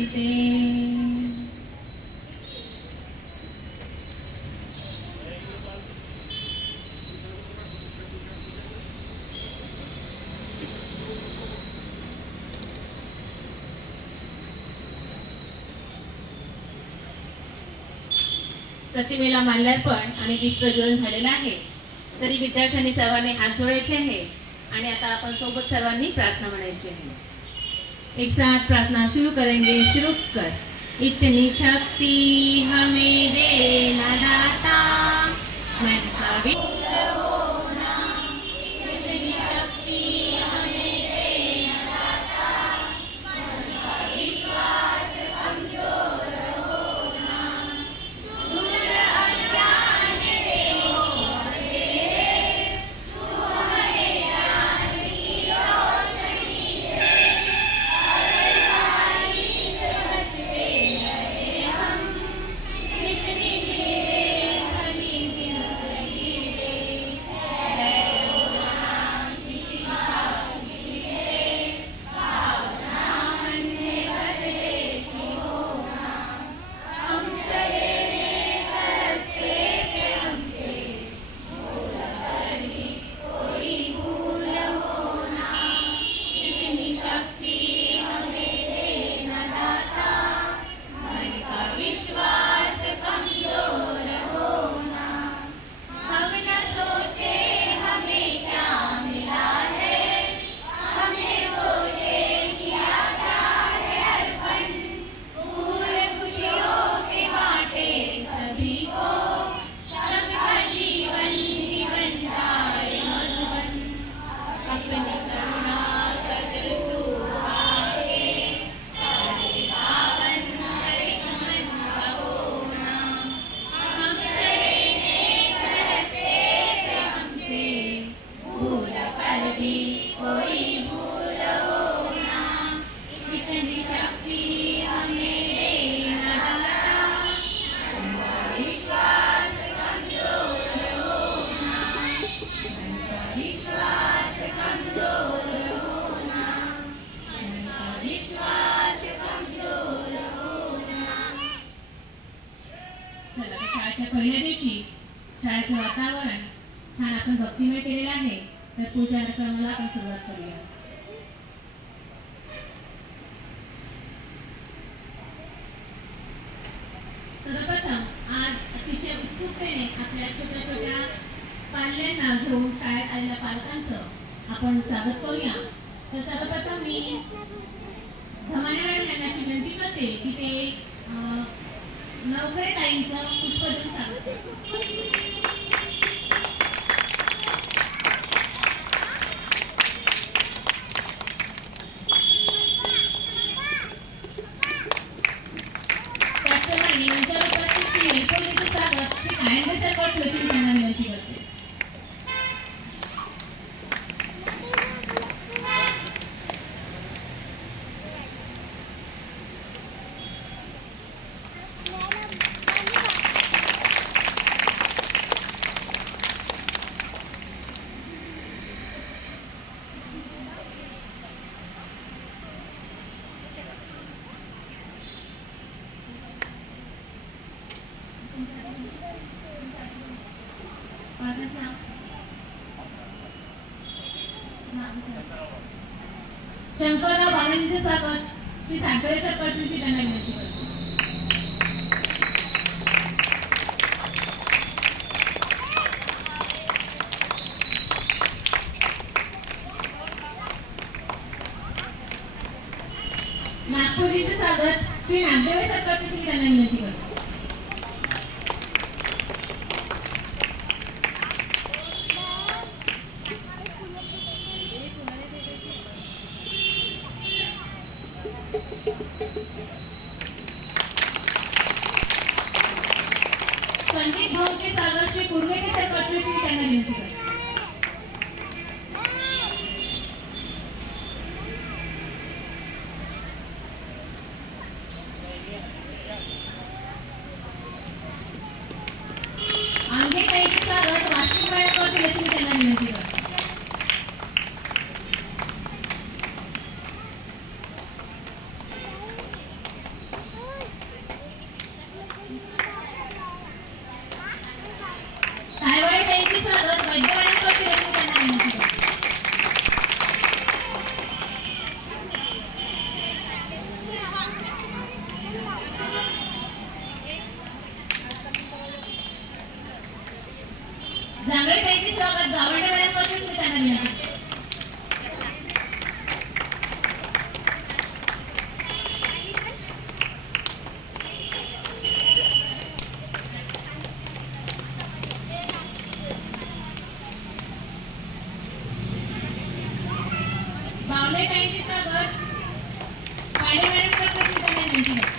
सीते प्रतिमेला माल्यार्पण आणि दीप प्रज्वलन झालेलं आहे। तरी विद्यार्थ्यांनी सर्वांनी हात जोडायचे आहे आणि आता आपण सोबत सर्वांनी प्रार्थना म्हणायची आहे। एक साथ प्रार्थना शुरू करेंगे। शुरू कर। इतनी शक्ति हमें देना दाता, मैं कभी पहिल्या दिवशी शाळेचं वातावरण छान आपण भक्तिमय केलेलं आहे। तर पुढच्या कार्यक्रमाला आपण सुरुवात करूया। सर्वप्रथम आज अतिशय उत्सुकतेने आपल्या छोट्या छोट्या पाल्यांना घेऊन शाळेत आलेल्या पालकांचं आपण स्वागत करूया। तर सर्वप्रथम मी धमाने मॅडम यांना अशी विनंती करते की ते नवघरे ताईंचं पुष्प देऊन स्वागत करते। त्याचप्रमाणे मंचावर उपस्थित श्री हेडफोनचं स्वागत श्री कायंदे सरकार जोशी यांना विनंती करते। शंकरराव बावळेंचे स्वागत श्री साखरे सरपंच त्यांना विनंती करते। नागपूरचे स्वागत श्री नागदेव सरपंच त्यांना विनंती करते। संदीप भाऊचे स्वागत श्री कुर्वेटे सरपंच त्यांना विनंती करते। आंगे ताईंचे स्वागत वास्तू मॅडम लक्ष्मी त्यांना विनंती करते। ताईंचे स्वागत वैद्य मॅडम करतील अशी त्यांना विनंती करते. जांभळे ताईंचे स्वागत गावंडे मॅडम करतील अशी त्यांना विनंती करते. बावले ताईंचे स्वागत पांडे मॅडम करतील अशी त्यांना विनंती करते.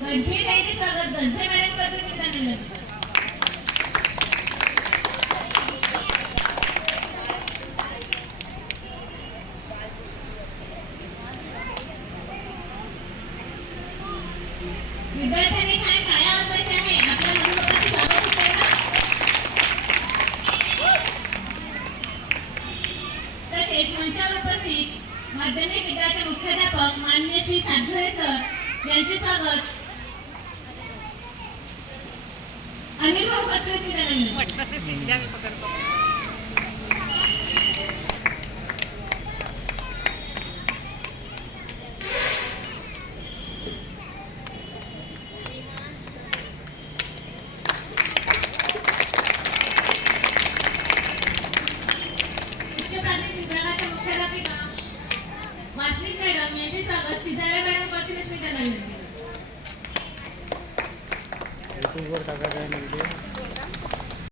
गजबे ताईंचे स्वागत गजबे मॅडम करतील अशी त्यांना विनंती करते. विद्यार्थ्यांनी छान टाळ्या वाजवायच्या आहे. आपल्या गुरुवर्गाचं स्वागत होतंय ना. तसेच मंचावर उपस्थित माध्यमिक विद्यालयाचे मुख्याध्यापक माननीय श्री सातघरे सर यांचे स्वागत अनिल भाऊ पत्रेची विनंती. उच्च प्राथमिक विभागाच्या मुख्याध्यापिका वासनिक मॅडम यांचे स्वागत पिजाळे मॅडम करतील अशी त्यांना विनंती करते. यूट्यूबवर टाकायचं आहे म्हणजे